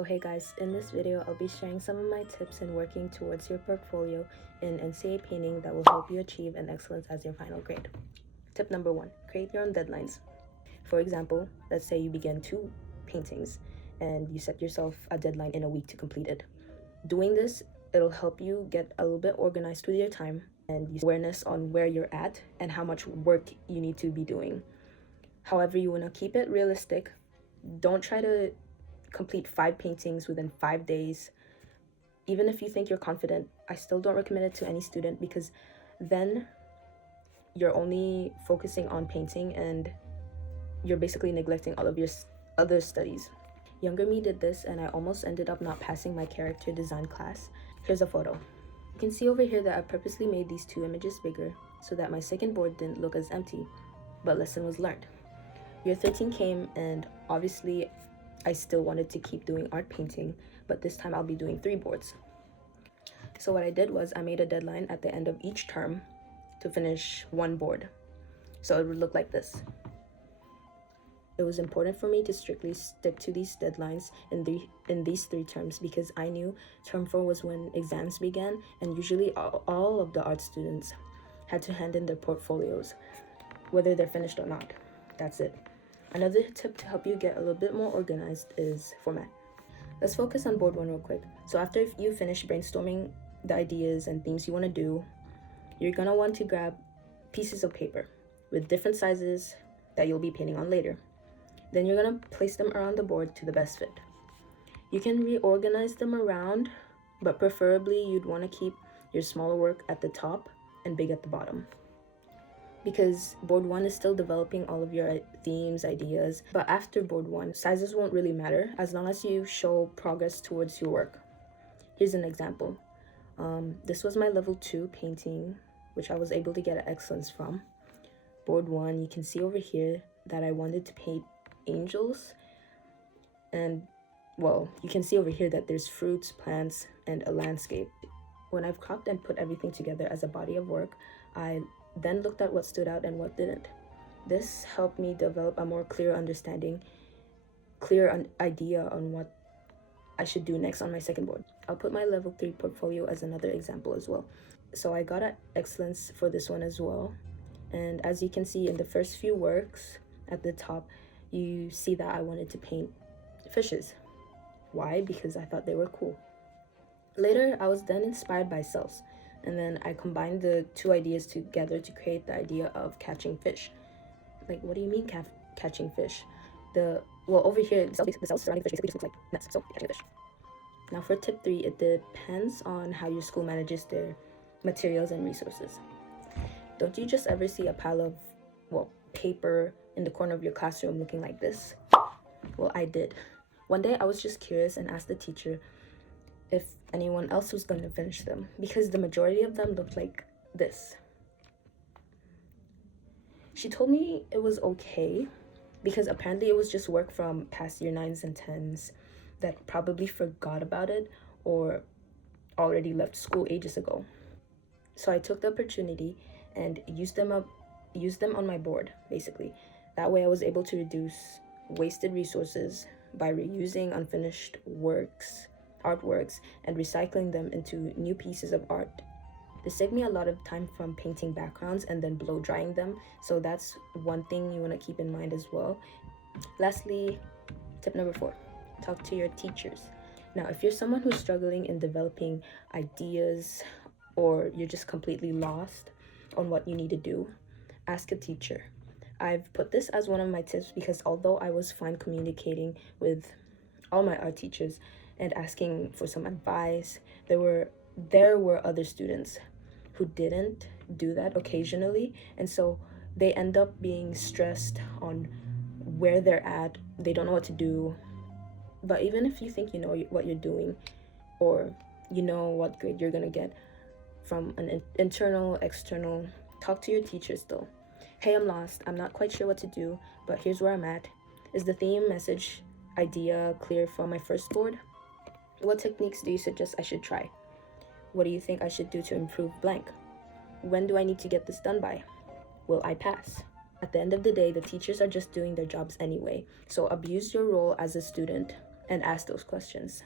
So hey guys, in this video I'll be sharing some of my tips in working towards your portfolio in NCEA Painting that will help you achieve an excellence as your final grade. Tip number 1, create your own deadlines. For example, let's say you begin 2 paintings and you set yourself a deadline in a week to complete it. Doing this, it'll help you get a little bit organized with your time and awareness on where you're at and how much work you need to be doing. However, you want to keep it realistic. Don't try to complete 5 paintings within 5 days. Even if you think you're confident, I still don't recommend it to any student because then you're only focusing on painting and you're basically neglecting all of your other studies. Younger me did this and I almost ended up not passing my character design class. Here's a photo. You can see over here that I purposely made these 2 images bigger so that my second board didn't look as empty, but lesson was learned. Year 13 came and obviously I still wanted to keep doing art painting, but this time I'll be doing 3 boards. So what I did was I made a deadline at the end of each term to finish 1 board. So it would look like this. It was important for me to strictly stick to these deadlines in these 3 terms because I knew term 4 was when exams began and usually all of the art students had to hand in their portfolios, whether they're finished or not. That's it. Another tip to help you get a little bit more organized is format. Let's focus on board 1 real quick. So after you finish brainstorming the ideas and themes you want to do, you're going to want to grab pieces of paper with different sizes that you'll be painting on later. Then you're going to place them around the board to the best fit. You can reorganize them around, but preferably you'd want to keep your smaller work at the top and big at the bottom, because board 1 is still developing all of your themes, ideas, but after board 1, sizes won't really matter as long as you show progress towards your work. Here's an example. This was my level 2 painting, which I was able to get an excellence from. Board 1, you can see over here that I wanted to paint angels, and well, you can see over here that there's fruits, plants, and a landscape. When I've cropped and put everything together as a body of work, I then looked at what stood out and what didn't. This helped me develop a more clear understanding, idea on what I should do next on my second board. I'll put my level 3 portfolio as another example as well. So I got an excellence for this one as well. And as you can see in the first few works at the top, you see that I wanted to paint fishes. Why? Because I thought they were cool. Later, I was then inspired by cells. And then I combined the 2 ideas together to create the idea of catching fish. Like, what do you mean catching fish? Well, over here, the cells surrounding the fish basically just looks like nets, so catching a fish. Now for tip 3, it depends on how your school manages their materials and resources. Don't you just ever see a pile of, paper in the corner of your classroom looking like this? Well, I did. One day I was just curious and asked the teacher if anyone else was going to finish them, because the majority of them looked like this. She told me it was okay because apparently it was just work from past year 9s and 10s that probably forgot about it or already left school ages ago. So I took the opportunity and used them on my board, basically. That way I was able to reduce wasted resources by reusing unfinished artworks and recycling them into new pieces of art. This saved me a lot of time from painting backgrounds and then blow drying them, so that's one thing you want to keep in mind as well. Lastly, tip number 4, talk to your teachers. Now, if you're someone who's struggling in developing ideas or you're just completely lost on what you need to do, ask a teacher. I've put this as one of my tips because although I was fine communicating with all my art teachers and asking for some advice, there were other students who didn't do that occasionally, and so they end up being stressed on where they're at. They don't know what to do. But even if you think you know what you're doing, or you know what grade you're gonna get from an internal, external, talk to your teachers though. Hey, I'm lost. I'm not quite sure what to do, but here's where I'm at. Is the theme, message, idea clear for my first board? What techniques do you suggest I should try? What do you think I should do to improve blank? When do I need to get this done by? Will I pass? At the end of the day, the teachers are just doing their jobs anyway, so abuse your role as a student and ask those questions.